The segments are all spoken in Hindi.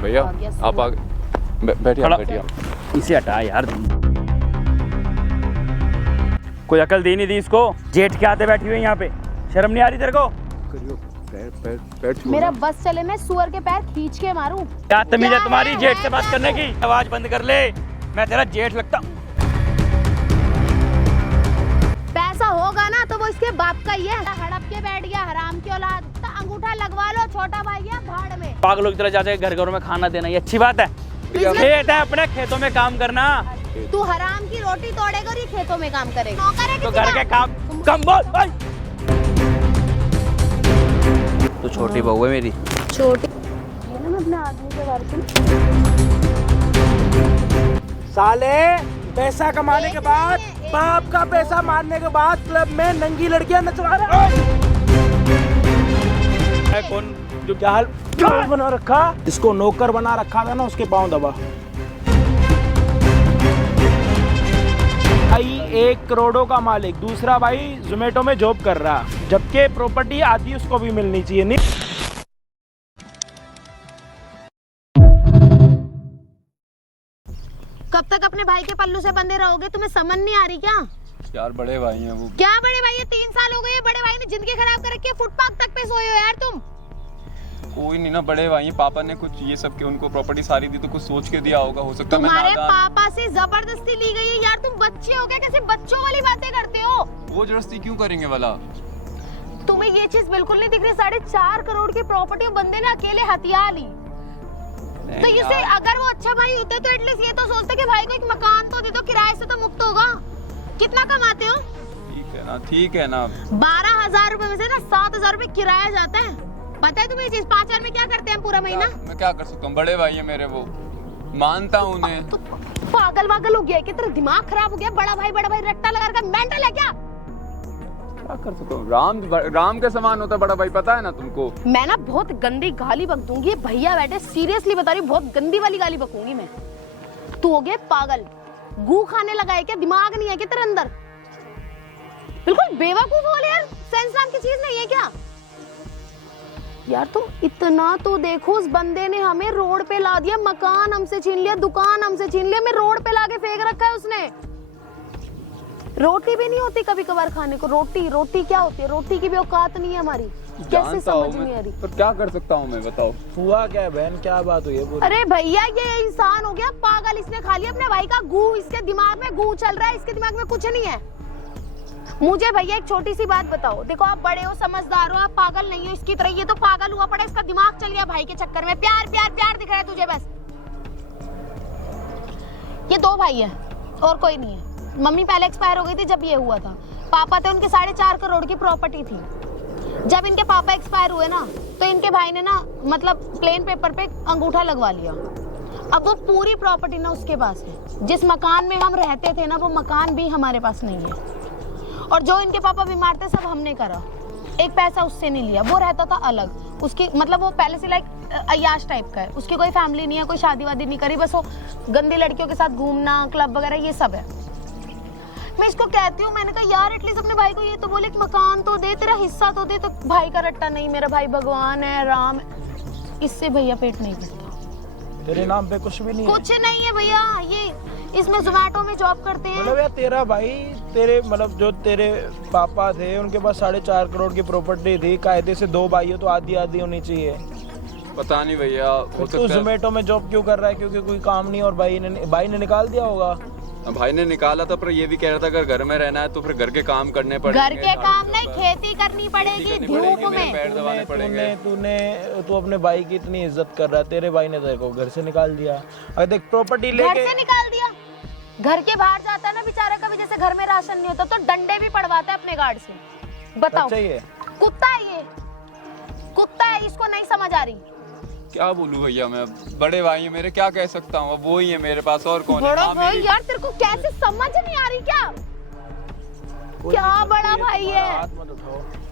भैया आप आगे बैठिए। इसे हटा यार, कोई अकल दी नहीं दी इसको। जेठ के आते बैठी हुई यहाँ पे, शर्म नहीं आ रही तेरे को? पैर मेरा बस चले मैं सुअर के पैर खींच के मारूं? क्या तमीज है तुम्हारी जेठ से बात करने की? आवाज बंद कर ले, मैं तेरा जेठ लगता। पैसा होगा ना तो वो इसके बाप का ही है। हड़प के बैठ गया हराम की औलाद। तो अंगूठा लगवा लो, छोटा भाई है भाड़ में। पागलों की तरह जाके घर घरों में खाना देना ये अच्छी बात है? खेत है, अपने खेतों में काम करना। तू हराम की रोटी तोड़ेगा और ये खेतों में काम करेगा। नौकर है तो घर के काम कम बोल भाई। तो छोटी बहू है मेरी। छोटी ये ना मैं अपने आदमी के बारे में। साले पैसा कमाने के बाद, बाप का पैसा मारने के बाद क्लब में नंगी लड़कियां नचवा रहा है। कौन जो क्या हाल बना रखा, इसको नौकर बना रखा था ना, उसके पांव दबा। भाई 1 करोड़ों का मालिक, दूसरा भाई जोमेटो में जॉब कर रहा, जबकि प्रॉपर्टी आधी उसको भी मिलनी चाहिए। नहीं कब तक अपने भाई के पल्लू से बंधे रहोगे? तुम्हें समझ नहीं आ रही क्या? यार बड़े भाई हैं वो। क्या बड़े भाई है? 3 साल हो गए बड़े भाई ने जिंदगी खराब कर रखी है। फुटपाथ तक पे सोए हो यार तुम। कोई नहीं ना, बड़े भाई हैं। पापा ने कुछ ये सब के उनको प्रॉपर्टी सारी दी तो कुछ सोच के दिया होगा, हो सकता है मैं तुम्हारे नादान। पापा से जबरदस्ती ली गई है यार। तुम बच्चे हो गए, कैसे बच्चों वाली बातें करते हो? वो जबरदस्ती क्यों करेंगे वाला? तुम्हें ये चीज बिल्कुल नहीं दिख रही? 4.5 करोड़ की प्रॉपर्टी बंदे ने अकेले हथिया ली। तो इसे अगर वो अच्छा भाई होते तो एटलीस्ट ये तो सोचते कि भाई को एक मकान तो दे दो, किराए से तो मुक्त होगा। कितना कमाते हो? ठीक है ना। 12,000 रुपए में से ना 7,000 रुपए किराया जाता है। पता है तुम्हें ये चीज? 5,000 में क्या करते हैं पूरा महीना? मैं क्या कर सकता हूँ, बड़े भाई है मेरे, वो मानता हूँ उन्हें। तो पागल वागल हो गया है कि तेरा दिमाग खराब हो गया? बड़ा भाई रट्टा लगा रखा, मेंटल है क्या? क्या कर सकता हूँ? राम के समान होता बड़ा भाई, पता है ना तुमको। मैं ना बहुत गंदी गाली बक दूंगी। भैया बैठे, सीरियसली बता रही हूँ, बहुत गंदी वाली गाली बकूंगी मैं। तू हो गया पागल, गू खाने लगा है क्या? दिमाग नहीं है क्या तेरे अंदर? बिल्कुल बेवकूफ हो यार, सेंस नाम की चीज नहीं है क्या यार? तुम इतना तो देखो, उस बंदे ने हमें रोड पे ला दिया, मकान हमसे छीन लिया, दुकान हमसे छीन लिया, मैं रोड पे लाके फेंक रखा है उसने। रोटी भी नहीं होती कभी कभार खाने को? रोटी क्या होती है? रोटी की भी औकात नहीं है हमारी। कैसे समझ नहीं आ रही? पर क्या कर सकता हूँ मैं, बताओ। हुआ क्या है बहन, क्या बात हुई है? अरे भैया ये इंसान हो गया पागल, इसने खा लिया अपने भाई का गू। इसके दिमाग में गू चल रहा है, इसके दिमाग में कुछ नहीं है। मुझे भैया एक छोटी सी बात बताओ, देखो आप बड़े हो, समझदार हो, आप पागल नहीं हो इसकी तरह। ये तो पागल हुआ पड़ा, इसका दिमाग चल गया भाई के चक्कर में। प्यार दिख रहा है तुझे बस। ये 2 भाई है और कोई नहीं है। मम्मी पहले एक्सपायर हो गई थी जब ये हुआ था। पापा थे, उनके 4.5 करोड़ की प्रॉपर्टी थी। जब इनके पापा एक्सपायर हुए ना, तो इनके भाई ने ना मतलब प्लेन पेपर पे अंगूठा लगवा लिया। अब वो पूरी प्रॉपर्टी ना उसके पास है। जिस मकान में हम रहते थे ना, वो मकान भी हमारे पास नहीं है। और जो इनके पापा बीमार थे सब हमने करा, एक पैसा उससे नहीं लिया। वो रहता था अलग, उसकी मतलब वो पहले से लाइक अय्याश टाइप का है। उसकी कोई फैमिली नहीं है, कोई शादी वादी नहीं करी, बस वो गंदी लड़कियों के साथ घूमना, क्लब वगैरह ये सब है। मैं इसको कहती हूँ, मैंने कहा यार एटलीस्ट अपने भाई को ये तो बोले कि मकान तो दे, तेरा हिस्सा तो दे। तो भाई का रट्टा नहीं, मेरा भाई भगवान है, राम है। इससे भैया पेट नहीं भरता। तेरे नाम पे कुछ भी नहीं है? कुछ नहीं है भैया, ये इसमें जोमेटो में जॉब करते हैं। मतलब यार तेरा भाई, तेरे मतलब जो तेरे पापा थे उनके पास 4.5 करोड़ की प्रॉपर्टी थी, कायदे से 2 भाई हो तो आधी होनी चाहिए। पता नहीं भैया, हो सकता तू है। जोमेटो में जॉब क्यों कर रहा है? क्योंकि कोई काम नहीं और भाई ने निकाल दिया होगा। भाई ने निकाला था, पर ये भी कह रहा था अगर घर में रहना है तो फिर घर के काम करने पड़ेंगे। घर के काम नहीं, खेती करनी पड़ेगी धूप में। पैर दबाने पड़ेंगे। तू अपने भाई की इतनी इज्जत कर रहा है, तेरे भाई ने तेरे को घर से निकाल दिया। अगर देख प्रॉपर्टी लेके घर से निकाल दिया, घर के बाहर जाता है ना बेचारा, कभी जैसे घर में राशन नहीं होता तो डंडे भी पड़वाता है अपने गार्ड से। बताओ, कुत्ता है ये, कुत्ता है, इसको नहीं समझ आ रही। क्या बोलूं भैया मैं, बड़े भाई है मेरे, क्या कह सकता हूँ। अब वो ही है मेरे पास, और कौन है? बड़ा भाई यार, तेरे को कैसे समझ नहीं आ रही क्या? क्या बड़ा भाई है?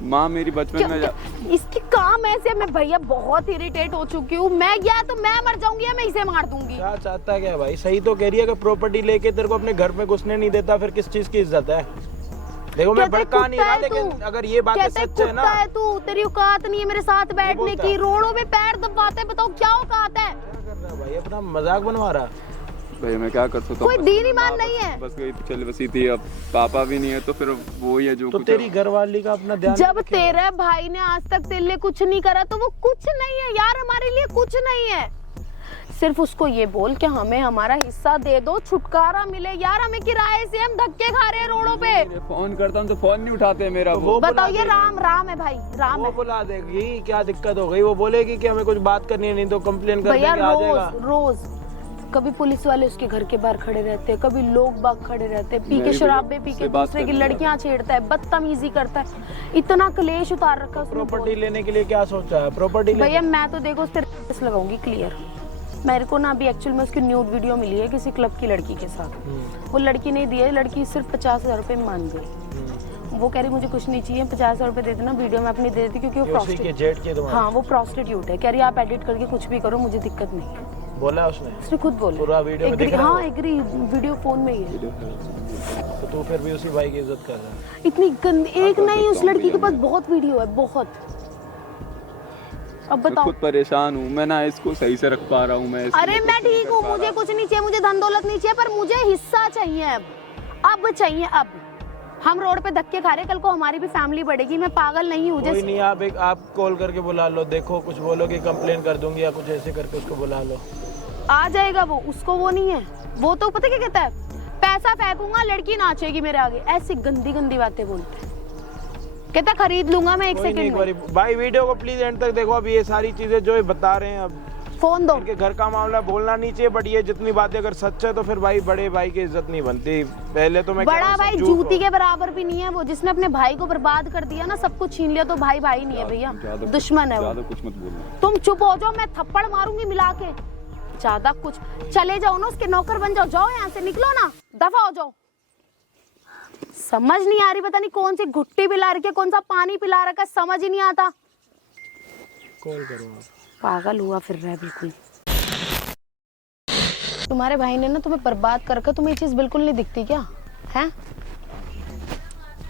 माँ मेरी बचपन में इसकी काम ऐसे। मैं भैया बहुत इरिटेट हो चुकी हूँ। मैं या तो मैं मर जाऊंगी या मैं इसे मार दूंगी। क्या चाहता है क्या भाई? सही तो कह रही है कि प्रॉपर्टी लेके तेरे को अपने घर में घुसने नहीं देता, फिर किस चीज की इज्जत है? देखो मैं भड़का नहीं रहा, लेकिन अगर ये बात सच है ना, है तू, तेरी औकात नहीं है मेरे साथ बैठने की, रोडों में पैर दबाते, बताओ क्या औकात है? ये अपना मजाक बनवा रहा। भाई मैं क्या कर सकता हूँ, कोई दीन ईमान नहीं है। बस गई चल बसी थी, अब पापा भी नहीं है तो फिर वो ही है जो तो कुछ तेरी घरवाली का अपना ध्यान जब तेरे भाई ने आज तक तेरे लिए कुछ नहीं करा तो वो कुछ नहीं है यार, हमारे लिए कुछ नहीं है। सिर्फ उसको ये बोल कि हमें हमारा हिस्सा दे दो, छुटकारा मिले यार, हमें किराए से हम धक्के खा रहे हैं रोडों पे। फोन करता हूँ तो फोन नहीं उठाते मेरा। तो वो बताओ, ये राम है भाई, राम वो है। बुला देगी, क्या दिक्कत हो गई? वो बोलेगी कि हमें कुछ बात करनी है, नहीं तो कंप्लेन कर भैया देंगे, आ जाएगा। रोज कभी पुलिस वाले उसके घर के बाहर खड़े रहते हैं, कभी लोग बाग खड़े रहते हैं, पी के मैं शराबे पी से के बात दूसरे की करने लड़कियां छेड़ता है, बदतमीजी करता है, इतना क्लेश उतार रखा उसने। प्रॉपर्टी लेने के लिए क्या सोचा है? प्रॉपर्टी भैया मैं तो देखो उस पर केस लगाऊंगी क्लियर। मेरे को ना अभी एक्चुअल में उसकी न्यूड वीडियो मिली है किसी क्लब की लड़की के साथ। वो लड़की नहीं दी है, लड़की सिर्फ 50,000 रुपए मान गई। वो कह रही मुझे कुछ नहीं चाहिए, 50,000 रुपए दे देना, वीडियो में अपनी दे देती क्योंकि वो प्रोस्टिट्यूट। हाँ वो प्रोस्टिट्यूट है। कह रही आप एडिट करके कुछ भी करो, मुझे दिक्कत नहीं है। बोला उसने? उसने खुद बोला। पूरा वीडियो में दिख रहा है? हाँ एग्री, वीडियो फोन में ही है। तो तू फिर भी उसी भाई की इज्जत कर रहा है। इतनी गंदी एक नहीं, उस लड़की के पास बहुत वीडियो है, बहुत। अब मैं बताओ। खुद परेशान हूँ, मैं ना इसको सही से रख पा रहा हूँ मैं। अरे मैं ठीक हूँ, मुझे कुछ नहीं चाहिए, मुझे धन दौलत नहीं चाहिए, पर मुझे हिस्सा चाहिए अब चाहिए अब। हम रोड पे धक्के खा रहे, कल को हमारी भी फैमिली बढ़ेगी। मैं पागल नहीं हूँ। कोई नहीं, आप कॉल करके बुला लो, देखो कुछ बोलोगे कंप्लेन कर दूंगी या कुछ ऐसे करके उसको बुला लो। आ जाएगा वो, उसको वो नहीं है। वो तो पता क्या कहता है, पैसा फेंकूंगा लड़की नाचेगी मेरे आगे, ऐसी गंदी गंदी बातें बोलते हैं। कहता खरीद लूंगा मैं 1 सेकंड में। भाई वीडियो को प्लीज एंड तक देखो। अभी ये सारी चीजें जो ये बता रहे हैं, अब फोन दो। इनके घर का मामला बोलना नहीं चाहिए, बट ये जितनी बातें अगर सच है तो फिर भाई बड़े भाई की इज्जत नहीं बनती। पहले तो मैं बड़ा भाई जूती के बराबर भी नहीं है वो। जिसने अपने भाई को बर्बाद कर दिया ना, सब कुछ छीन लिया, तो भाई भाई नहीं है भैया, दुश्मन है वो। कुछ मत बोलना। तुम चुप हो जाओ, मैं थप्पड़ मारूंगी मिला के। ज्यादा कुछ चले जाओ ना, उसके नौकर बन जाओ। जाओ यहाँ से, निकलो ना, दफा हो जाओ। समझ नहीं आ रही, पता नहीं कौन सी घुट्टी पिला रखी है, कौन सा पानी पिला रखा है, समझ ही नहीं आता। कॉल करो। पागल हुआ फिर रहा है बिल्कुल। तुम्हारे भाई ने ना तुम्हें बर्बाद कर रखा, तुम्हें ये चीज बिल्कुल नहीं दिखती क्या है?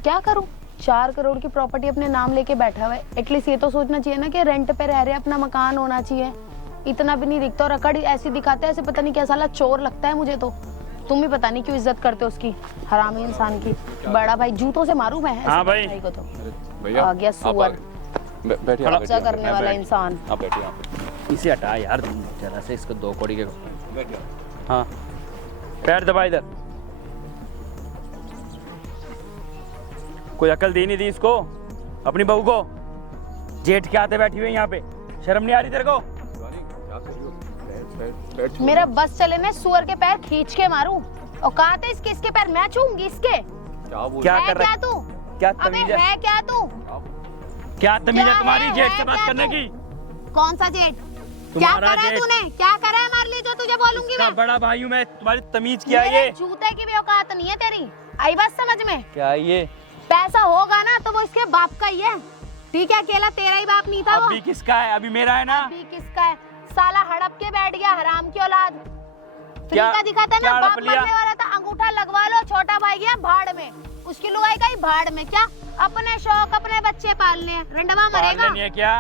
क्या करूं? 4 करोड़ की प्रॉपर्टी अपने नाम लेके बैठा हुआ है। एटलीस्ट ये तो सोचना चाहिए ना कि रेंट पे रह रहे, अपना मकान होना चाहिए। इतना भी नहीं दिखता, और अकड़ ऐसी दिखाते हैं ऐसे पता नहीं क्या साला चोर लगता है मुझे तो। तुम भी पता नहीं क्यों इज्जत करते हो उसकी, हरामी इंसान की। बड़ा भाई जूतों से मारूं मैं। हाँ भाई को तो भैया आ गया सुअर, बैठिए, कब्जा करने वाला इंसान। आप बैठिए यहाँ पे। इसे हटा यार जरा से, इसको 2 कौड़ी के। हाँ पैर दबा इधर। कोई अकल दी नहीं दी इसको, अपनी बहू को। जेठ के आते बैठी हुई यहाँ पे, शर्म नहीं आ रही तेरे को? मेरा बस चले ना, सुअर के पैर खींच के मारूं। औकात है इसके, इसके पैर मैं छूंगी इसके। क्या कर रहा है तू? क्या अबे तमीज है? है क्या तू? क्या तमीज है तुम्हारी है जेठ से बात क्या करने तू? की? कौन सा जेठ? क्या तुम्हारा करा है जेठ। तूने? क्या करा है हमारे लिए जो तुझे बोलूंगी इसका मैं? बड़ा भाई हूँ मैं, तुम्हारी तमीज क्या है मेरे ये? जूते की भी औकात नहीं है तेरी, आई बात समझ में? क्या है ये? पैसा होगा ना तो वो इसके बाप का ही है, ठीक है? अकेला तेरा ही बाप नहीं था वो। अभी किसका है? अभी मेरा है ना। अभी किसका है? साला हड़प के बैठ गया, हराम की औलाद। क्या- का दिखाता है ना, क्या बाप हड़प लिया? मरने वाला था, अंगूठा लगवा लो, छोटा भाई गया भाड़ में, उसकी लुगाई का ही भाड़ में। क्या अपने शौक अपने बच्चे पालने हैं, रंडवा पालने मरेगा। नहीं है क्या?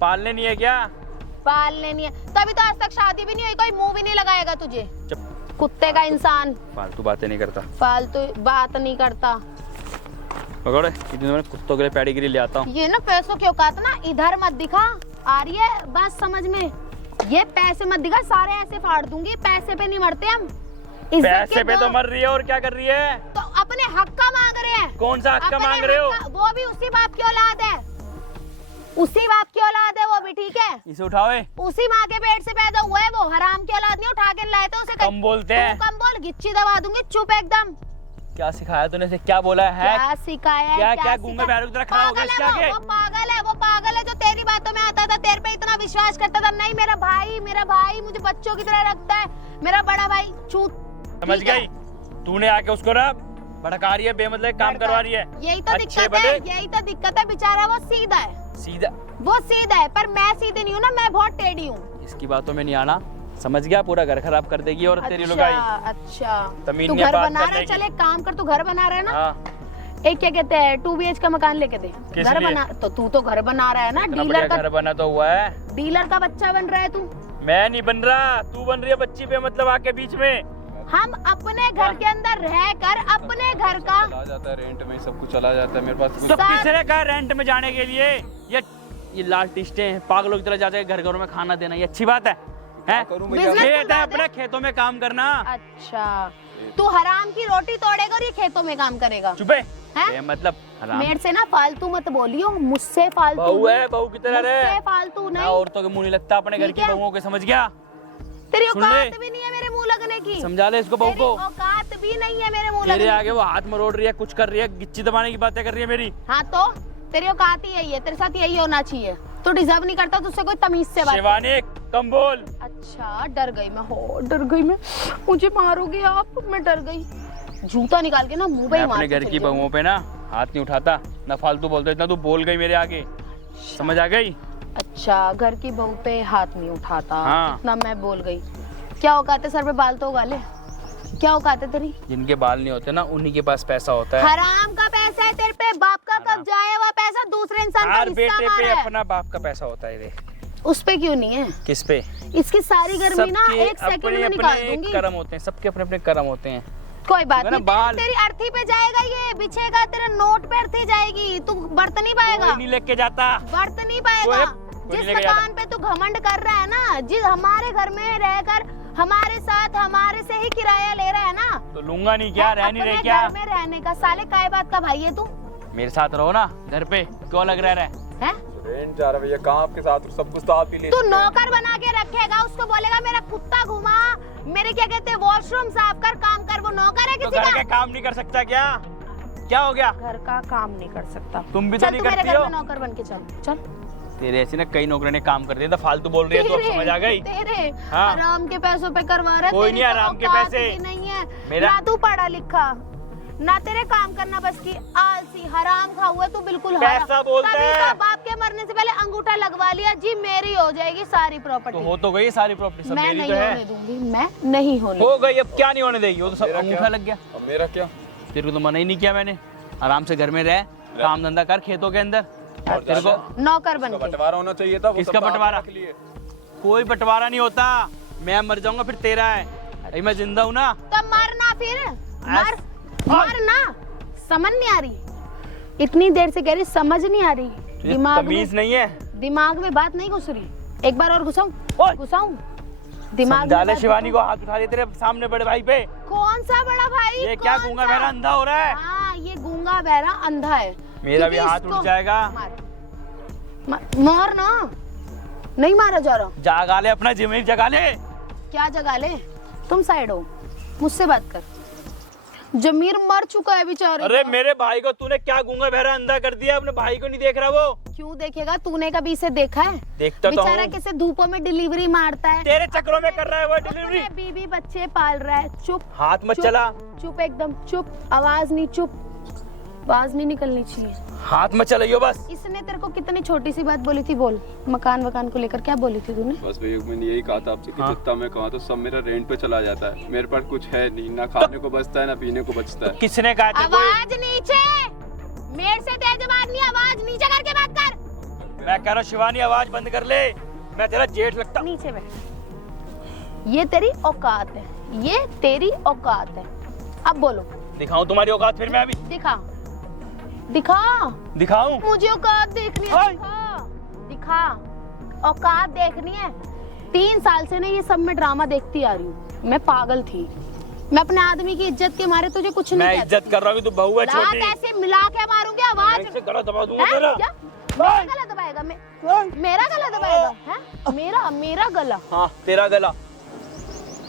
पालने नहीं है क्या? पालने नहीं है, तभी तो आज तक शादी भी नहीं हुई, कोई मुंह भी नहीं लगाएगा तुझे। कुत्ते का इंसान, फालतू बातें नहीं करता। फालतू बात नहीं करता। पकड़ो, इतने मैं कुत्तों के लिए पेडिग्री ले आता हूँ। ये ना पैसों की औकात ना इधर मत दिखा, आ रही है बात समझ में? ये पैसे मत दिखा, सारे ऐसे फाड़ दूंगी। पैसे पे नहीं मरते हम, इज्जत पैसे के पे तो दो। मर रही है, और क्या कर रही है? तो अपने हक का मांग रहे हैं। कौन सा हक का अपने मांग रहे हो? हक का- वो भी उसी बाप की औलाद है, उसी बाप की औलाद है वो भी, ठीक है? इसे उठाओ। उसी माँ के पेट से पैदा हुआ है वो, हराम की औलाद नहीं। उठा के लाए थे उसे। कम बोलते हैं। तू कम बोल, गिच्ची दबा दूंगी, चुप एकदम। क्या सिखाया तूने इसे? क्या बोला है? क्या सिखाया है? क्या गूंगे बैरों की तरह खड़ा हो गया इसके आगे? वो पागल है, वो पागल है जो तेरी बातों में आता था, तेरे पे इतना विश्वास करता था। नहीं, मेरा भाई मुझे बच्चों की तरह रखता है, मेरा बड़ा भाई छूत। समझ गई? तूने आके उसको ना भड़का रही है, बेमतलब काम करवा रही है। यही तो अच्छे दिक्कत है, भले- यही तो दिक्कत है। बेचारा वो सीधा है, सीधा। वो सीधा है, पर मैं सीधी नहीं हूँ ना, मैं बहुत टेढ़ी हूँ। इसकी बातों में नहीं आना, समझ गया? पूरा घर खराब कर देगी। और तेरी लुगाई अच्छा, तमीन तू में घर बात बना कर रहा है, देगी। चल एक काम कर, तू घर बना रहा है ना, हाँ। एक क्या कहते हैं 2 BH का मकान लेके दे। किस घर लिए? बना तो तू तो घर बना रहा है ना, इतना डीलर बढ़िया का घर बना तो हुआ है। डीलर का बच्चा बन रहा है तू। मैं नहीं बन रहा, तू बन रही है बच्ची पे, मतलब आके बीच में। हम अपने घर के अंदर रहकर अपने घर का चला जाता है रेंट में, सब कुछ चला जाता है मेरे पास तो कुछ। किसने कहा रेंट में जाने के लिए? ये लालटिस्टे हैं, पागलों की तरह जाते हैं घर घरों में खाना देना, ये अच्छी बात है? हैं? करूं Business भैया? खेत है अपने, खेतों में काम करना। अच्छा तू हराम की रोटी तोड़ेगा और ये खेतों में काम करेगा। चुपे हैं? ये मतलब हराम। मेरे से ना फालतू मत बोलियो, मुझसे फालतू बहू है, नहीं। बहू की तरह रहे। मुझसे फालतू हाँ, नहीं। औरतों के मुंह नहीं लगता अपने घर ठीक की है। बहुओं के, समझ गया? तेरी सुन ले। औकात भी नहीं है मेरे मुंह लगने की। समझा ले इसको बहू तेरी को। औकात भी नहीं है मेरे मुंह तेरे लगने आगे की। वो हाथ मरोड़ रही है, कुछ कर रही है, गिच्ची दबाने की बातें कर रही है मेरी। हाँ तो तेरी औकात ही यही है, तेरे साथ यही होना चाहिए। तू डिजर्व नहीं करता, तुझसे कोई तमीज से बात। शिवानी कम बोल। अच्छा डर गई मैं, हो डर गई मैं, मुझे मारोगे आप, मैं डर गई। जूता निकाल के ना मुंह पे मैं ही मार अपने के घर चली की जाऊंगी। बहुओं पे ना हाथ नहीं उठाता, ना फालतू बोलते, इतना तू बोल गई मेरे आगे, समझ आ गई? अच्छा घर की बहू पे हाथ नहीं उठाता, हाँ। इतना मैं बोल गई। क्या औकात है, सर पे बाल तो उगा ले। क्या औकात है तेरी? जिनके बाल नहीं होते ना उन्हीं के पास पैसा होता है। हराम का पैसा है तेरे पे, बाप का कब्जा है वो पैसा, दूसरे इंसान का हर हिस्सा बेटे मारा पे है। अपना बाप का पैसा होता है रे। उस पे क्यों नहीं है? किस पे? इसकी सारी गर्मी ना सबके 1 सेकंड अपने में निकाल अपने दूंगी। कर्म होते हैं, सबके अपने अपने कर्म होते हैं। कोई बात है ना, नहीं, बाल। तेरी अर्थी पे जाएगा, ये बिछेगा, तेरे नोट पे अर्थी जाएगी, तू बर्त नहीं पाएगा, कोई नहीं लेके जाता। बर्त नहीं पाएगा। कोई जिस नहीं लेके मकान पे तू घमंड कर रहा है ना, जिस हमारे घर में रहकर हमारे साथ हमारे से ही किराया ले रहा है ना, तो लूंगा नहीं क्या? रह नहीं रहे अपने क्या? घर में रहने का साले काय बात का भाई है तू? मेरे साथ रहो ना घर पे, क्यों अलग रह रहा है? हैं? रेंट जा रहा भैया, कहाँ आपके साथ, सब कुछ तो आप ही ले तू नौकर बना के रखेगा, उसको बोलेगा मेरा कुत्ता घुमा, मेरे क्या कहते हैं वॉशरूम साफ कर, काम कर, वो नौकर है तो किसी घर का? के काम नहीं कर सकता क्या? क्या हो गया? घर का काम नहीं कर सकता। तुम भी तो चल नहीं तू मेरे करती घर हो। में नौकर बन के चल चल। तेरे ऐसे ना कई नौकरी ने काम कर दिया, तो फालतू बोल रही है, तो अब समझ आ गई? तेरे हाँ। आराम के पैसों पे करवा रहा है। कोई तेरी नहीं तो आराम के औकात पैसे। भी नहीं है। मेरा- ना तू पढ़ा लिखा, ना तेरे काम करना बस की, आलसी हराम खा हुआ तू बिल्कुल। पैसा बोलता तभी है। तो बाप के मरने से पहले अंगूठा लगवा लिया जी, मेरी हो जाएगी सारी तो प्रॉपर्टी। हो तो गई सारी प्रॉपर्टी, सब मैं मेरी नहीं तो होने है। दूंगी, मैं नहीं होने हो गई, अब क्या नहीं होने देगी? वो तो सब मेरा अंगूठा क्या? लग गया। अब मेरा क्या? तेरे को तो मना ही नहीं किया मैंने, आराम से घर में रह, काम धंधा कर खेतों के अंदर। तेरे को नौकर बन के। बंटवारा होना चाहिए था, वो किसका सब तो आपने बंटवारा? रख लिए। कोई बंटवारा नहीं होता, मैं मर जाऊंगा फिर तेरा है, अभी मैं जिंदा हूँ ना। तो मरना फिर मरना, समझ नहीं आ रही? इतनी देर से कह रही समझ नहीं आ रही, तुझे दिमाग तमीज में नहीं है? दिमाग में बात नहीं घुस रही। एक बार और घुसाऊं? ओए! घुसाऊं दिमाग समझा में ले बात शिवानी को, घुसाऊं? हाथ उठा दिया तेरे सामने बड़े भाई पे। कौन सा बड़ा भाई? ये क्या कौन गूंगा सा? बहरा अंधा हो रहा है? हाँ ये गूंगा बहरा अंधा है। मेरा भी क्योंकि हाथ इसको- उठ जाएगा। मार ना, नहीं मारा जा रहा। जागा ले अपना जिम्मेदारी, जगा ले। क्या जगा ले? तुम साइड हो, मुझसे बात कर। जमीर मर चुका है बेचारे अरे का। मेरे भाई को तूने क्या गूंगा बहरा अंधा कर दिया? अपने भाई को नहीं देख रहा वो? क्यों देखेगा? तूने कभी इसे देखा है? देखता तो बेचारा हूँ। कैसे धूपों में डिलीवरी मारता है, तेरे चक्रों में कर रहा है वो डिलीवरी। अपने बीवी बच्चे पाल रहा है। चुप, हाथ मत चुप, चला, चुप एकदम चुप, आवाज नहीं, चुप, आवाज नहीं निकलनी चाहिए। हाथ मत चलाइयो बस। इसने तेरे को कितनी छोटी सी बात बोली थी, बोल। मकान वकान को लेकर क्या बोली थी तूने? बस भैया मैंने यही कहा था आपसे कि हाँ। जितना मैं कहा तो सब मेरा रेंट पे चला जाता है, मेरे पास कुछ है नहीं, ना खाने को बचता है ना पीने को बचता है। किसने कहा था? आवाज नीचे, मेरे से तेज बात नहीं, आवाज नीचे करके बात कर। मैं कह रहा हूँ शिवानी आवाज बंद कर ले, मैं तेरा जेठ लगता। नीचे बैठ। ये तेरी औकात है, ये तेरी औकात है। अब बोलो। दिखाऊं तुम्हारी औकात फिर मैं अभी? दिखा दिखा, दिखाऊं? मुझे औकात देखनी है। ओए! दिखा दिखा, औकात देखनी है। 3 साल से ना ये सब में ड्रामा देखती आ रही हूँ, मैं पागल थी। मैं अपने आदमी की इज्जत के मारे तुझे कुछ नहीं मैं कहती। इज्जत कर रहा हूँ, तू बहू है लात छोटी। ऐसे मिला के मारूंगी, आवाज मैं इसे गला दबा दूंगा हैं? तेरा। क्या? मेरा गला दबाएगा? मेरा गला दबाएगा? हैं? मेरा गला, हाँ तेरा गला।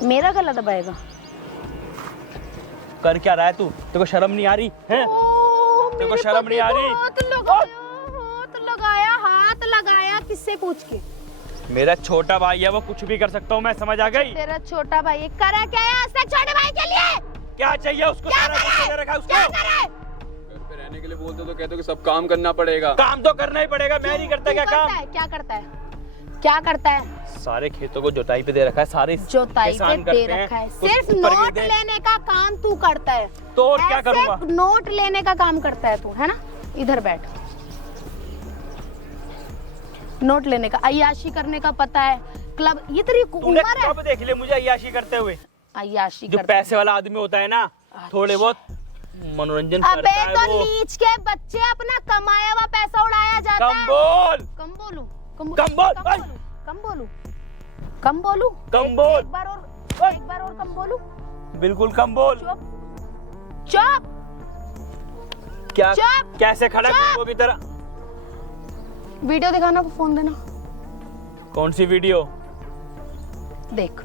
मेरा गला दबाएगा? कर क्या रहा है तू? तेरे को शर्म नहीं आ रही है? तेरे को शर्म नहीं आ रही? हाथ लगाया किससे पूछ के? मेरा छोटा भाई है, वो कुछ भी कर सकता हूँ मैं, समझ आ गई? तेरा छोटा भाई करा क्या है आज तक छोटे भाई के लिए? क्या चाहिए उसको? क्या सारा कुछ करे? दे रखा है क्या उसको। करे? घर पे रहने के लिए बोलते तो कहते हो कि सब काम करना पड़ेगा। काम तो करना ही पड़ेगा, मैं नहीं करता तू क्या करता काम? है? क्या करता है? क्या करता है? सारे खेतों को जुताई पे दे रखा है, सारे जोताई पे किसान दे करते हैं, रखा है। कुछ सिर्फ ऊपर नोट गिरते हैं। लेने का काम तू करता है। तो और क्या ऐसे करूंगा? नोट लेने का काम करता है तू, है ना? इधर बैठ। नोट लेने का, अय्याशी करने का पता है। क्लब, ये तेरी तूने उम्र है। कब देख लिया मुझे अय्याशी करते हुए? अय्याशी जो करता है। पैसे वाला आदमी होता है ना, थोड़े बहुत मनोरंजन अबे करता है तो वो। नीच के बच्चे, अपना कमाया हुआ पैसा उड़ाया जाता कम है। बोल, कम बोलू, कम बोल, कम बोलू, कम बोलू, कम बोल। एक बार और कम बोलू। बिल्कुल कम बोल। चुप चुप क्या चुप! कैसे खड़ा चुप! है की तरह? वीडियो दिखाना, फोन देना। कौन सी वीडियो? देख,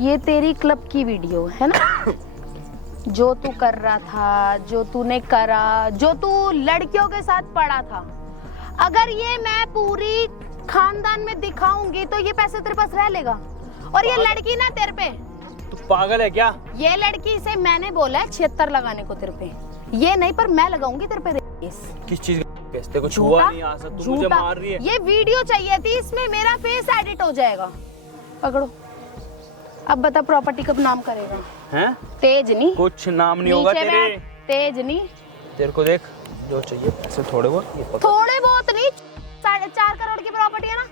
ये तेरी क्लब की वीडियो है ना? जो तू कर रहा था, जो तूने करा, जो तू लड़कियों के साथ पड़ा था, अगर ये मैं पूरी खानदान में दिखाऊंगी तो ये पैसे तेरे पास रह लेगा। और ये लड़की ना तेरे पे, तू पागल है क्या? ये लड़की से मैंने बोला है 76 लगाने को तेरे पे, ये नहीं पर मैं लगाऊंगी तेरे पे केस। किस चीज का केस? तेरे को छुआ नहीं आ सकता, तू मुझे झूठा। मार रही है। ये वीडियो चाहिए थी, इसमें मेरा फेस एडिट हो जाएगा। पकड़ो, अब बता प्रॉपर्टी कब नाम करेगा? हैं? तेज नहीं, कुछ नाम नहीं होगा नीचे तेरे। बैठ, तेज नहीं। तेरे को देख, जो चाहिए पैसे थोड़े बहुत ये पकड़। थोड़े बहुत नहीं, 4.5 करोड़ की प्रॉपर्टी है ना,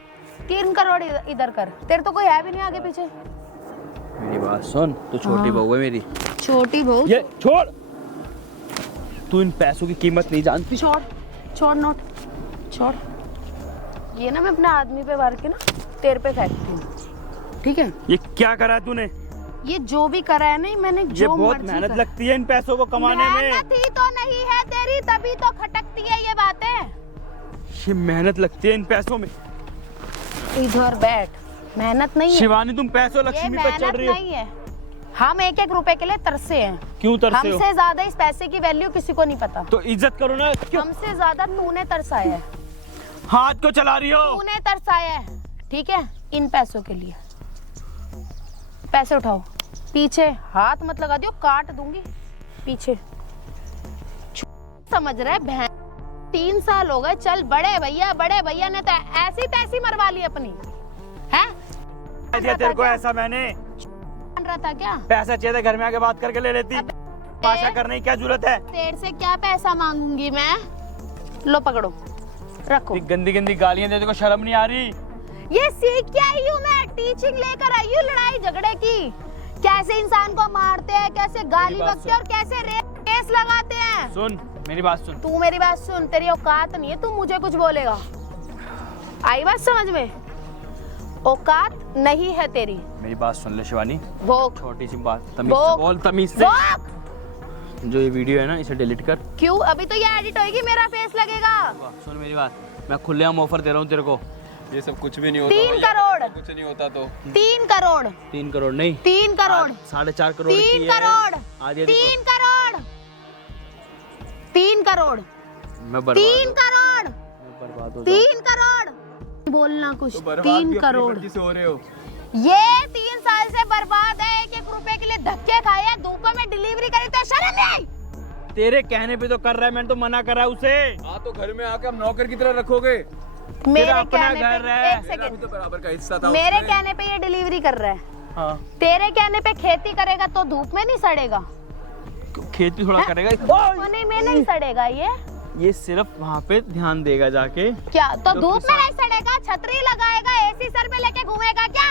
3 करोड़ इधर कर। तेरे तो कोई है भी नहीं आगे पीछे। मेरी बात सुन, तू छोटी हाँ। बहू है मेरी। छोटी बहू? ये छोड़, तू इन पैसों की कीमत नहीं जानती। छोड़, छोड़ नोट, छोड़। ये ना मैं अपने आदमी पे मार के ना तेरे पे फेंकती हूँ, ठीक है? ये क्या करा है तूने? ये जो भी करा है नहीं, मैंने ये जो बहुत मर्जी मेहनत करा। लगती है इन पैसों को कमाने में। मेहनत ही तो नहीं है तेरी, तभी तो खटकती है ये बातें। ये मेहनत लगती है इन पैसों में। इधर बैठ, मेहनत नहीं है शिवानी, तुम पैसों ये, लक्ष्मी पे चढ़ मेहनत रही हो। नहीं है। हम 1-1 रुपए के लिए तरसे हैं। क्यों तरसे हो? हमसे ज्यादा इस पैसे की वैल्यू किसी को नहीं पता। तो इज्जत करो ना। क्यों हमसे ज्यादा तूने तरसाया है, हाथ को चला रही हो? तूने तरसाया है, ठीक है? इन पैसों के लिए पैसे उठाओ। पीछे हाथ मत लगा दियो, काट दूंगी पीछे। समझ रहे बहन? 3 साल हो गए, चल बड़े भैया ने तो ऐसी तैसी मरवा ली अपनी, है? दिया तेरे को ऐसा मैंने? बन रहा था क्या? पैसा चाहिए था, घर में आके बात करके ले लेती। पाशा करने की क्या जरूरत है? तेरे से क्या पैसा मांगूंगी मैं? लो पकड़ो, रखो। ये गंदी गंदी गालियां देने को शर्म नहीं आ रही? ये सीख के आई हूँ मैं, टीचिंग लेकर आई हूँ लड़ाई झगड़े की। कैसे इंसान को मारते हैं, कैसे गाली बकते हैं और कैसे रेस लगाते हैं। सुन मेरी बात सुन। तू मेरी बात सुन, तेरी औकात नहीं है, तू मुझे कुछ बोलेगा। आई बात समझ में? औकात नहीं है तेरी। मेरी बात सुन ले शिवानी, वो छोटी सी बात, तमीज से बोल, तमीज से। जो ये वीडियो है ना, इसे डिलीट कर। क्यों? अभी तो ये एडिट होएगी, मेरा फेस लगेगा। सुन मेरी बात, मैं खुलेआम ऑफर दे रहा हूँ तेरे को। ये सब कुछ भी नहीं होता। 3 करोड़, कुछ नहीं होता तो 3 करोड़, 3 करोड़ नहीं, 3 करोड़, 4.5 करोड़ 3 की है। करोड़, आधी 3 करोड़, 3 करोड़, मैं 3 करोड़, बर्बाद हो 3 करोड़। बोलना कुछ। तो बर्बाद 3 भी अपनी करोड़ मर्जी से हो रहे हो। ये 3 साल से बर्बाद है, 1-1 रुपए के लिए धक्के खाए हैं, धूप में डिलीवरी करी तो शर्म नहीं आई? तेरे कहने पे तो कर रहा है, मैंने तो मना करा उसे। हाँ तो घर में आके हम नौकर की तरह रखोगे। मेरे अपना कहने घर पे, है। एक मेरा भी सेकंड, तो बराबर का हिस्सा था मेरे उसमें। कहने पे ये डिलीवरी कर रहा है, हाँ, तेरे कहने पे खेती करेगा तो धूप में नहीं सड़ेगा? खेती थोड़ा करेगा। सोने में नहीं सड़ेगा ये सिर्फ वहाँ पे ध्यान देगा जाके। क्या? तो तो धूप में नहीं सड़ेगा, छतरी लगाएगा, एसी सर पे लेके घूमेगा क्या?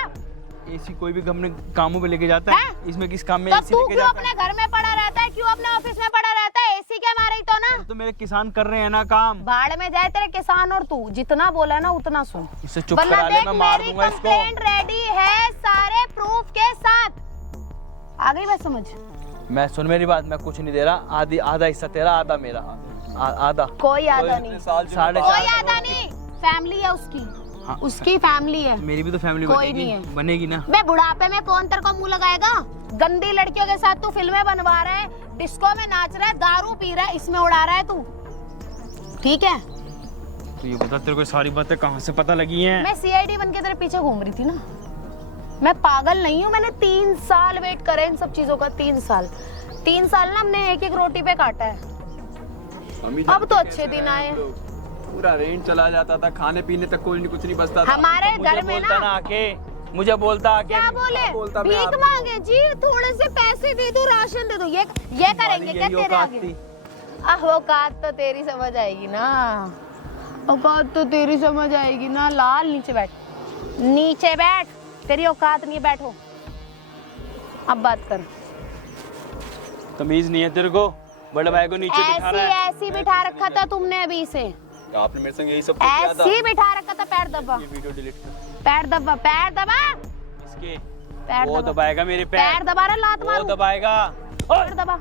एसी कोई भी अपने कामों पे लेके जाता है, हैं? इसमें किस काम में तो एसी तू लेके क्यों जाता अपने घर में पड़ा रहता है, क्यों अपने ऑफिस में पड़ा रहता है? एसी के मारे ही तो ना। है? तो मेरे किसान कर रहे हैं ना काम। बाढ़ में जाए तेरे किसान, और तू जितना बोला ना उतना सुन। इसे चुप वरना करा ले, देख, मैं मार मेरी दूंगा इसको। कंप्लेंट रेडी है सारे प्रूफ के साथ। आ गई बात समझ? मैं सुन मेरी बात, मैं कुछ नहीं दे रहा। आधा हिस्सा तेरा, आधा मेरा। आधा कोई आधा तो नहीं, इतने साल जो 4.5 कोई आधा नहीं। फैमिली है उसकी, हाँ। उसकी फैमिली है। मेरी भी तो फैमिली कोई बनेगी, नहीं है। बनेगी ना। बे बुढ़ापे में कौन तेरे को मुंह लगाएगा? गंदी लड़कियों के साथ तू फिल्में बनवा रहा है, डिस्को में नाच रहा है, दारू पी रहा है, इसमें उड़ा रहा है तू, ठीक है? तो ये बता, तेरे को सारी बातें कहाँ से पता लगी हैं? मैं सीआईडी बन के तेरे पीछे घूम रही थी ना। मैं पागल नहीं हूँ, मैंने 3 साल वेट करे इन सब चीजों का। 3 साल ना हमने 1-1 रोटी पे काटा है। अम्मी अब तो जानते अच्छे कैसे दिन हैं आए। हम लोग। पूरा रेंट चला जाता था, खाने पीने तक कोई नहीं, कुछ नहीं बचता था। हमारे घर में बोलता ना आके, मुझे बोलता आके। क्या बोले? बोलता मैं भीख आपको। मांगे जी, थोड़े से पैसे दे दो, राशन दे दो, ये करेंगे क्या यही तेरे औकात आगे? थी। औकात तो तेरी समझ आएगी ना, औकात तो तेरी समझ आएगी ना। लाल नीचे बैठ, नीचे बैठ, तेरी औकात नहीं है, बैठो। अब बात कर। तमीज नहीं है तेरे को, बड़े भाई को नीचे बिठा रहा है। ऐसी बिठा रखा था तुमने अभी से, आपने मेरे संग यही सब कुछ किया था। ऐसी बिठा रखा था। पैर दबा, ये वीडियो डिलीट कर। पैर दबा, पैर दबा, इसके पैर वो दबा, दबाएगा मेरे पैर पैर, दबा रहा, लात वो मारू, दबाएगा। पैर दबा,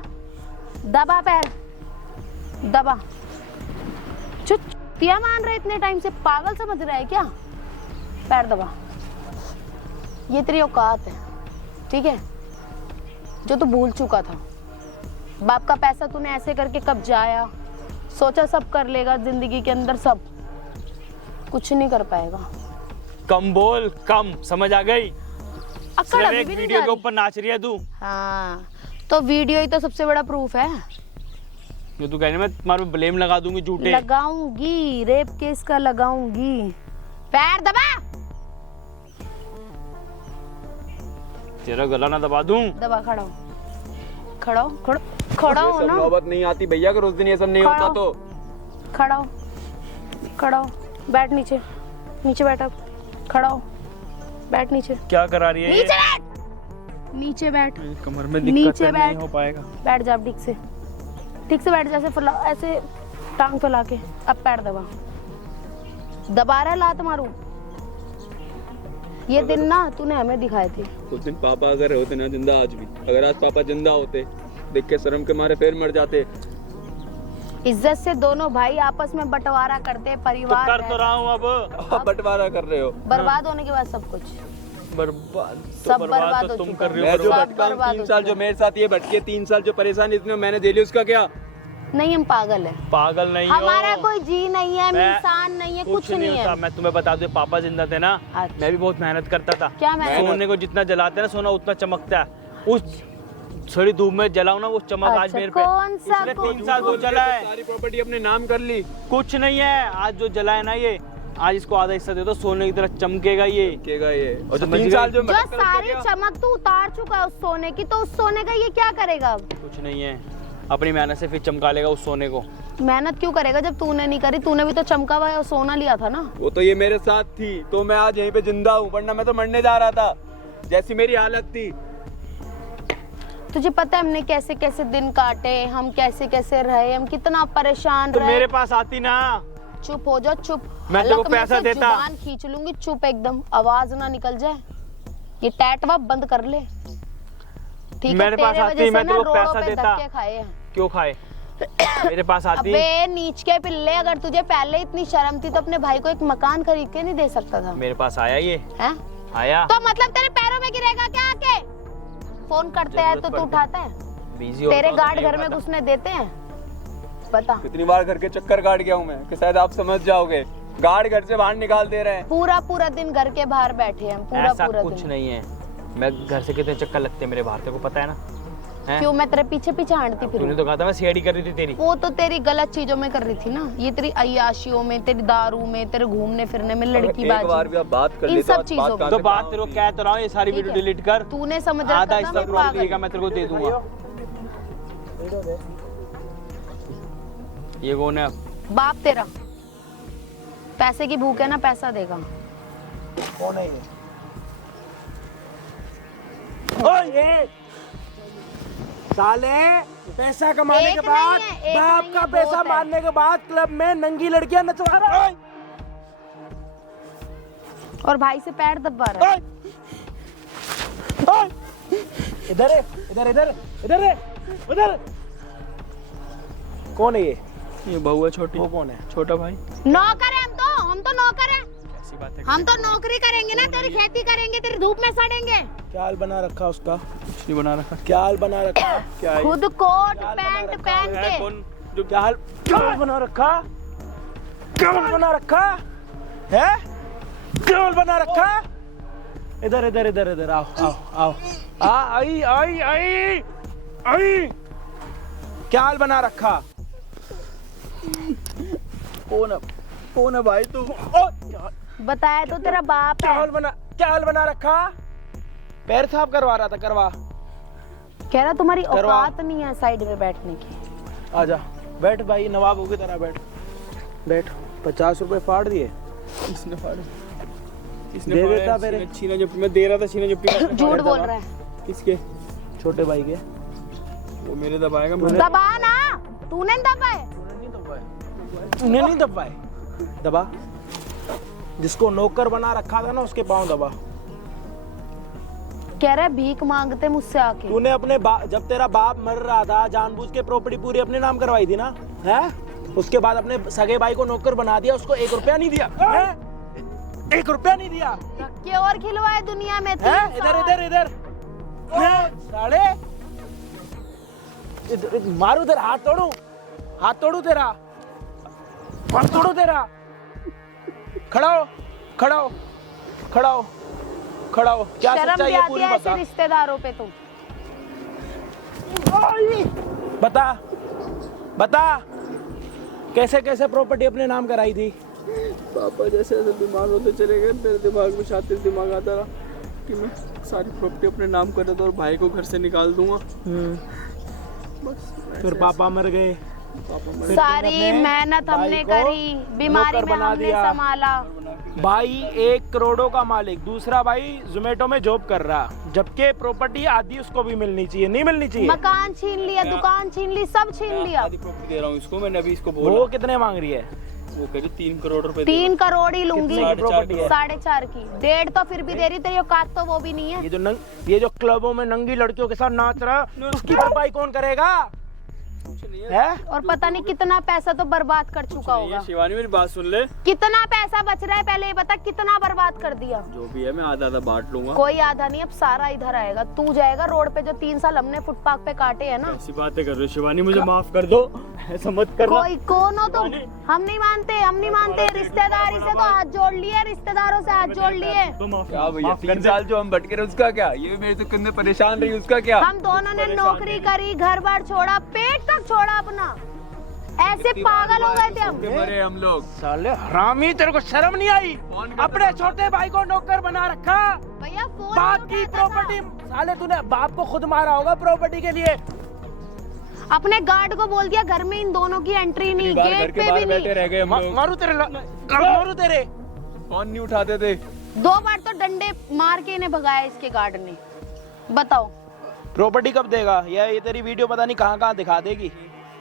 दबा पैर, दबा। चुतिया मान रहे इतने टाइम से, पागल समझ रहा है क्या? पैर दबा, ये तेरी औकात है, ठीक है? जो तू भूल चुका था। बाप का पैसा तूने ऐसे करके कब जाया, सोचा सब कर लेगा जिंदगी के अंदर, सब कुछ नहीं कर पाएगा। कम बोल, कम, समझ आ गई? अक्कड़ सिर्फ अभी एक भी नहीं वीडियो जा के रही। ऊपर नाच रही है तू। हाँ, तो वीडियो ही तो सबसे बड़ा प्रूफ है। जो तू कह रही है मैं तुम्हारे पे ब्लेम लगा दूंगी झूठे। लगाऊंगी, रेप केस का लगाऊंगी। पैर दबा, तेरा गला ना दबा दूं। दबा, खड़ा हो, खड़ा हो, खड़ा हो ये सब ना, नौबत नहीं आती भैया, अगर उस दिन ये सब नहीं खड़ा होता हो। तो। खड़ा हो, खड़ा हो, बैठ नीचे, नीचे बैठ, अब खड़ा हो, बैठ नीचे, क्या करा रही है ये? नीचे बैठ, नीचे बैठ, कमर में दिक्कत नीचे है, नहीं बैठ। हो पाएगा। बैठ जा अब ठीक से बैठ, जैसे फैला, ऐसे टांग फैला के। अब पैर दबा, दबा रहा है, लात मारू। ये दिन ना तूने हमें दिखाए थे। उस दिन पापा अगर होते ना जिंदा आज भी, अगर आज पापा जिंदा होते, देख के शर्म के मारे फिर मर जाते। इज्जत से दोनों भाई आपस में बंटवारा करते, तो परिवार कर तो रहता। रहा हूँ अब। आप बंटवारा कर रहे हो। बर्बाद होने के बाद सब कुछ, बर्बाद सब बर्बाद हो तुम चुका कर है। रही मैं हो। जो सब भटका हूं, बर्बाद 3 हो साल चुका जो मेरे साथ ये भटके, 3 साल जो परेशानी इसमें मैंने झेली, उसका क्या? नहीं, हम पागल है, पागल नहीं हो। हमारा कोई जी नहीं है, मैं- इंसान नहीं है, कुछ नहीं होता। है। मैं तुम्हें बता दूं, पापा जिंदा थे ना, अच्छा। मैं भी बहुत मेहनत करता था। क्या मेहनत? सोने को जितना जलाते ना, सोना उतना चमकता है। उस थोड़ी धूप में जलाऊं ना, वो चमक आज अच्छा, मेरे पे। कौन सा इसने कौन 3 साल वो जला है। सारी प्रॉपर्टी अपने नाम कर ली। कुछ नहीं है, आज जो जला है ना ये, आज इसको आधा हिस्सा दे दो, सोने की तरह चमकेगा ये। केगा ये, और जो समझ 3 गए? साल जो जो भटका, उसका सारी क्या? चमक तू उतार चुका है उस सोने की, तो उस सोने का ये क्या करेगा अब? कुछ नहीं है, अपनी मेहनत से फिर चमका लेगा उस सोने को। मेहनत क्यों करेगा जब तूने नहीं करी? तूने भी तो चमका हुआ है और सोना लिया था ना। वो तो ये मेरे साथ थी, तो मैं आज यहीं पे जिंदा हूँ, वरना मैं तो मरने जा रहा था, जैसी मेरी हालत थी। तुझे पता है हमने कैसे कैसे दिन काटे, हम कैसे कैसे रहे, हम कितना परेशान तो रहे। मेरे पास आती ना। चुप हो जा, चुप। मैं तेरे को हलक में पैसा से देता। जुबान खींच लूंगी, चुप एकदम, आवाज ना निकल जाए। ये टैटवा बंद कर ले, ठीक है? मेरे पास तेरे आती, वजह से मैं ना तेरे को रोडों पैसा पे देता। धक्के खाए हैं। क्यों खाए? मेरे पास आती। अबे नीच के पिल्ले, अगर तुझे पहले इतनी शर्म थी तो अपने भाई को एक मकान खरीद के नहीं दे सकता था? मेरे पास आया ये, हैं? आया। तो मतलब तेरे पैरों में गिरेगा क्या आके? फोन करते हैं तो तू उठाता है? बिजी हो तेरे तो गार्ड नहीं घर में उठाता। घुसने देते हैं? बता। कितनी बार घर के चक्कर काट गया हूँ मैं, कि शायद आप समझ जाओगे। गार्ड घर से बाहर निकाल दे रहे हैं। पूरा पूरा दिन घर के बाहर बैठे हैं, पूरा ऐसा पूरा कुछ दिन। नहीं है। मैं घर से कितने चक्कर लगते हैं मेरे बाहर, तेरे को पता है ना? हैं? क्यों मैं तेरे पीछे पीछे हांटती फिरूं? तूने तो कहा था मैं सीआईडी कर रही थी तेरी। वो तो तेरी गलत चीजों में कर रही थी ना, ये तेरी अय्याशियों में, तेरी दारू में, तेरे घूमने फिरने में, लड़की एक बार बाजी। भी आप बात कर इन लेते सब चीजों में। तो बात तेरे को कह तो रहा हूँ, ये सारी ठीक वीडियो है। डिलीट कर। तूने समझ रखा आधा था हिस्सा मैं प्रॉपर्टी पागल का मैं तेरे को दे दूंगा। ये कौन है? बाप तेरा। पैसे की भूख है ना, पैसा देगा। कौन है ये? साले पैसा कमाने एक के बाद, नहीं है, एक बाप नहीं का है, पैसा बहुत है। मारने के बाद क्लब में नंगी लड़कियां नचवा रहा है। और भाई से पैर दबा रहा है। इधर है, इधर इधर इधर है, उधर। कौन है ये? ये बहू है छोटी। वो कौन है? छोटा भाई। नौकर है हम तो नौकर हैं। ऐसी बात है। हम तो नौकरी करेंगे ना, तेरी खेती करेंगे, तेरी धूप में सड़ेंगे। क्या हाल बना रखा उसका? ये बना रखा क्या हाल बना रखा? क्या है? खुद कोट क्या पैंट बना पहन है के। कौन? जो क्या हाल बना रखा? क्या हाल बना रखा है? क्या हाल बना रखा? इधर इधर इधर इधर आओ आओ आओ। आई आई आई आई। क्या हाल बना रखा? कौन है? कौन है भाई तू? बताया तो तेरा बाप क्या है। हाल बना रखा? पैर साफ करवा रहा था, करवा। कह रहा तुम्हारी करवा। औकात नहीं है साइड में बैठने की। आजा बैठ भाई, नवाबों की तरह बैठ बैठ। 50 रुपए फाड़ दिए। इसने फाड़े, दे देता मेरे। छीना झपटी मैं दे रहा था, छीना झपटी झूठ बोल रहा है। किसके? छोटे भाई के। वो मेरे दबाएगा। दबा ना, तूने दबाए। उन्हें नहीं दबाए, दबा। जिसको नौकर बना रखा था ना उसके पांव दबा। कह रहा है भीख मांगते मुझसे आके। तूने अपने जब तेरा बाप मर रहा था जानबूझ के प्रॉपर्टी पूरी अपने नाम करवाई थी ना, है? उसके बाद अपने सगे भाई को नौकर बना दिया, उसको 1 रुपया नहीं दिया, है? 1 रुपया नहीं दिया। धक्के और खिलवाए दुनिया में। इधर इधर इधर साले, मारू तेरा, हाथ तोड़ू, हाथ तोड़ू तेरा, हाथ तोड़ू तेरा। खड़ा हो, खड़ा हो, खड़ा हो, खड़ा हो। क्या शर्म सच्चाई भी है आती पूरी है ऐसे बता। रिश्तेदारों पे तुम। बता बता, कैसे कैसे प्रॉपर्टी अपने नाम कराई थी? पापा जैसे जैसे बीमार होते चले गए मेरे दिमाग में शातिर दिमाग आता रहा कि मैं सारी प्रॉपर्टी अपने नाम कर दूँ और भाई को घर से निकाल दूंगा। बस फिर पापा मर गए। फिर सारी तुमने अपने मेहनत हमने भाई को करी, बीमारी नौकर में बना हमने दिया। संभाला। भाई 1 करोड़ों का मालिक, दूसरा भाई जोमेटो में जॉब कर रहा, जबकि प्रॉपर्टी आधी उसको भी मिलनी चाहिए, नहीं मिलनी चाहिए। मकान छीन लिया, दुकान छीन ली, सब छीन लिया। आधी प्रॉपर्टी दे रहा हूँ इसको, मैंने अभी इसको बोला। वो कितने मांग रही है? वो कह रही 3 करोड़ रुपए। 3 करोड़ ही लूंगी। कितने की प्रॉपर्टी है? 4.5 की। 1.5 तो फिर भी दे रही, तेरी औकात तो वो भी नहीं है। ये जो क्लबों में नंगी लड़कियों के साथ नाच रहा, उसकी भरपाई कौन करेगा? है? और पता नहीं कितना पैसा तो बर्बाद कर चुका होगा। शिवानी मेरी बात सुन ले, कितना पैसा बच रहा है पहले ये बता, कितना बर्बाद कर दिया। जो भी है मैं आधा आधा बांट लूंगा। कोई आधा नहीं, अब सारा इधर आएगा। तू जाएगा रोड पे, जो 3 साल हमने फुटपाथ पे काटे हैं ना। ऐसी बातें कर रहे हो शिवानी, मुझे माफ कर दो, ऐसा मत करना। कोई कौन हो तुम? हम नहीं मानते, हम नहीं मानते। रिश्तेदारी से तो हाथ जोड़ लिए, रिश्तेदारों से हाथ जोड़ लिए। क्या भैया 3 साल जो हम भटके रहे उसका क्या? ये मेरे तो कितने परेशान रही उसका क्या? हम दोनों ने नौकरी करी, घर बार छोड़ा, पेट तक छोड़ा अपना। ऐसे पागल हो गए थे हम। मरे हम लोग। साले हरामी, तेरे को शर्म नहीं आई? अपने छोटे भाई को नौकर बना रखा, भैया फोन बाप नहीं की उठाता था। प्रॉपर्टी। साले तूने बाप को खुद मारा होगा प्रॉपर्टी के लिए। अपने गार्ड को बोल दिया घर में इन दोनों की एंट्री नहीं, घर गेट के पे बाहर भी बैठे नहीं। रह गए हम लोग। मारू तेरे, मारू तेरे। फोन नहीं उठाते थे। 2 बार तो डंडे मार के इन्हें भगाया इसके गार्ड ने। बताओ प्रॉपर्टी कब देगा? ये तेरी वीडियो पता नहीं कहाँ कहाँ दिखा देगी।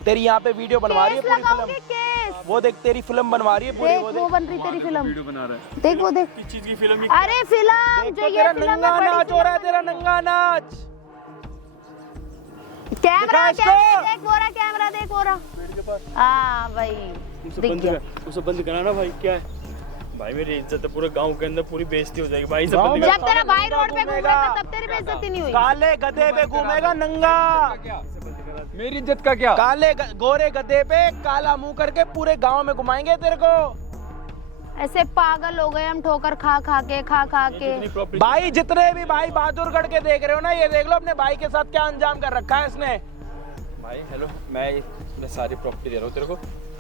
तेरी यहाँ पे वीडियो बनवा रही है केस पूरी लगाओगे, फिल्म। केस। वो देख तेरी फिल्म बनवा रही है पूरी, देख वो वो देख। बन रही तेरी फिल्म। वीडियो बना रहा है। देख वो देख। किस चीज की फिल्म? अरे फिल्म जो ये तेरा फिल्म नंगा है, बड़ी नाच हो रहा है, तेरा नंगा नाच। कैमरा दिखा इसको। देख वो रहा, कैमरा देख वो रहा। हाँ भाई दिख गया। उसे बंद कराना भाई। क्या है भाई, मेरी इज्जत है पूरे गांव के अंदर, पूरी बेइज्जती हो जाएगी भाई। सब गाँव बंद में कर। जब तेरा भाई रोड पे घूम रहा था तब तेरी बेइज्जती नहीं हुई। काले गधे पे घूमेगा नंगा। मेरी इज्जत का क्या? काले गोरे गधे पे काला मुंह करके पूरे गांव में घुमाएंगे तेरे को। ऐसे पागल हो गए हम, ठोकर खा खा के। भाई जितने भी भाई बहादुरगढ़ के देख रहे हो ना, ये देख लो अपने भाई के साथ क्या अंजाम कर रखा है इसने। भाई हेलो, मैं सारी प्रॉपर्टी दे रहा हूँ तेरे को,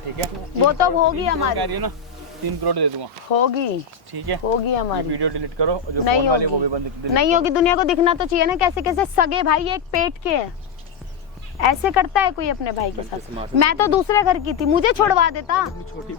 ठीक है? वो तो होगी कह हमारी, रही हो ना, 3 करोड़ दे दूंगा, होगी ठीक है? होगी हमारी। वीडियो डिलीट करो और जो नहीं फोन वाली वो भी होगी, बंद नहीं होगी। दुनिया को दिखना तो चाहिए ना कैसे कैसे सगे भाई एक पेट के हैं। ऐसे करता है कोई अपने भाई के साथ? मैं तो दूसरे घर की थी, मुझे छोड़वा देता। छोटी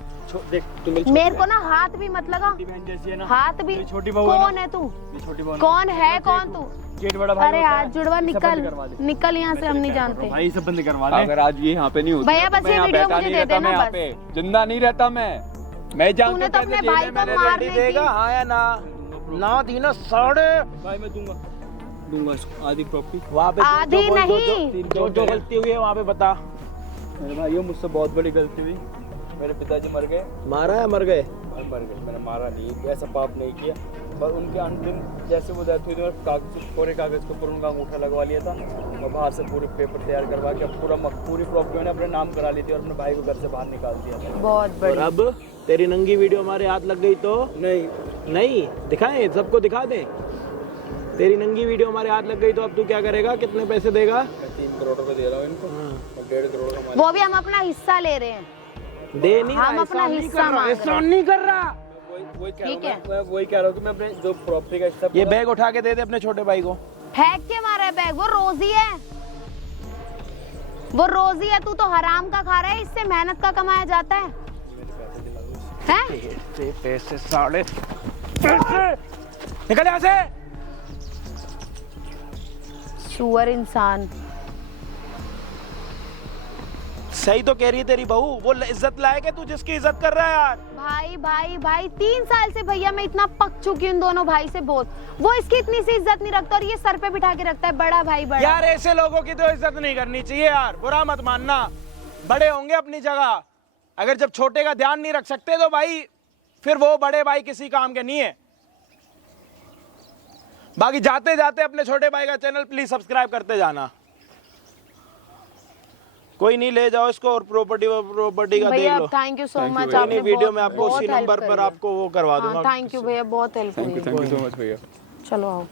देख तू मेरे को ना हाथ भी मत लगा, बहन जैसी है ना, हाथ भी। छोटी बहू है ना? कौन है तू? ये छोटी बहन कौन है कौन तू? गेट बड़ा भाई अरे होता है। हाथ जुड़वा, ये सब निकल बंद करवा दे। निकल यहाँ से, हम नहीं जानते। भाई सब बंद करवा दे। अगर आज ये यहाँ पे नहीं होती भैया, तो बस मैं ये यहाँ वीडियो बैठा मुझे नहीं दे रहता, देना मैं यहाँ बस। पे जिंदा नहीं रहता। मैं जानता तूने तो हूँ अपने कैसे भाई जेल को में मारने देगा की। हाँ या ना? ना दी ना साढ़े। भाई मैं दूंगा इसको आधी प्रॉपर्टी। वहाँ पे आधी नहीं। जो गलती हुई है वहाँ पे बता। मेरे भाइयों मुझसे बहुत बड़ी गलती हुई। मेरे पिताजी मर गए। मारा है मर गए? मर गए, मैंने मारा नहीं, ऐसा पाप नहीं किया। पर उनके अंतिम जैसे वो डेथ हुई थी, पूरे कागज के ऊपर उनका अंगूठा लगवा लिया था और बाहर से पूरे पेपर तैयार करवा के पूरी प्रॉपर्टी मैंने अपने नाम करा ली थी और अपने भाई को घर से बाहर निकाल दिया। बहुत और बड़ी। अब तेरी नंगी वीडियो हमारे हाथ लग गई तो नहीं दिखाएं, सबको दिखा दें। तेरी नंगी वीडियो हमारे हाथ लग गई तो अब तू क्या करेगा? कितने पैसे देगा? मैं 3 करोड़ रुपए दे रहा हूँ इनको और 1.5 करोड़ का वो भी हम अपना हिस्सा ले रहे हैं। दे नहीं हम रहा, अपना एहसान नहीं हिस्सा कर रहा, मांग रहे एहसान नहीं कर रहा। वही कह रहा हूँ ठीक है। मैं वही कह रहा हूँ कि मैं अपने जो प्रॉपर्टी का हिस्सा ये बैग उठा के दे दे अपने छोटे भाई को। फेंक के मारा है बैग, वो रोजी है, वो रोजी है, तू तो हराम का खा रहा है, इससे मेहनत का कमाया जाता है हैं? पैसे साढ़े पैसे निकल यहाँ से। सुअर इंसान। सही तो कह रही है तेरी बहू, वो इज्जत लायक है तू जिसकी इज्जत कर रहा है यार। भाई भाई भाई 3 साल से भैया मैं इतना पक चुकी हूँ इन दोनों भाई से बहुत, वो इसकी इतनी सी इज्जत नहीं रखता और ये सर पे बिठा के रखता है बड़ा भाई बड़ा। यार ऐसे लोगों की तो इज्जत नहीं करनी चाहिए यार, बुरा मत मानना, बड़े होंगे अपनी जगह, अगर जब छोटे का ध्यान नहीं रख सकते तो भाई फिर वो बड़े भाई किसी काम के नहीं है। बाकी जाते जाते अपने छोटे भाई का चैनल प्लीज सब्सक्राइब करते जाना। कोई नहीं, ले जाओ इसको और प्रॉपर्टी का देख भैया लो। थैंक यू सो मच, कोई आपने नहीं, वीडियो में बहुत आपको उसी help नंबर करी पर है। आपको वो करवा दूंगा। हाँ थैंक यू भैया, बहुत हेल्प हुई। थैंक यू सो मच भैया। चलो आओ।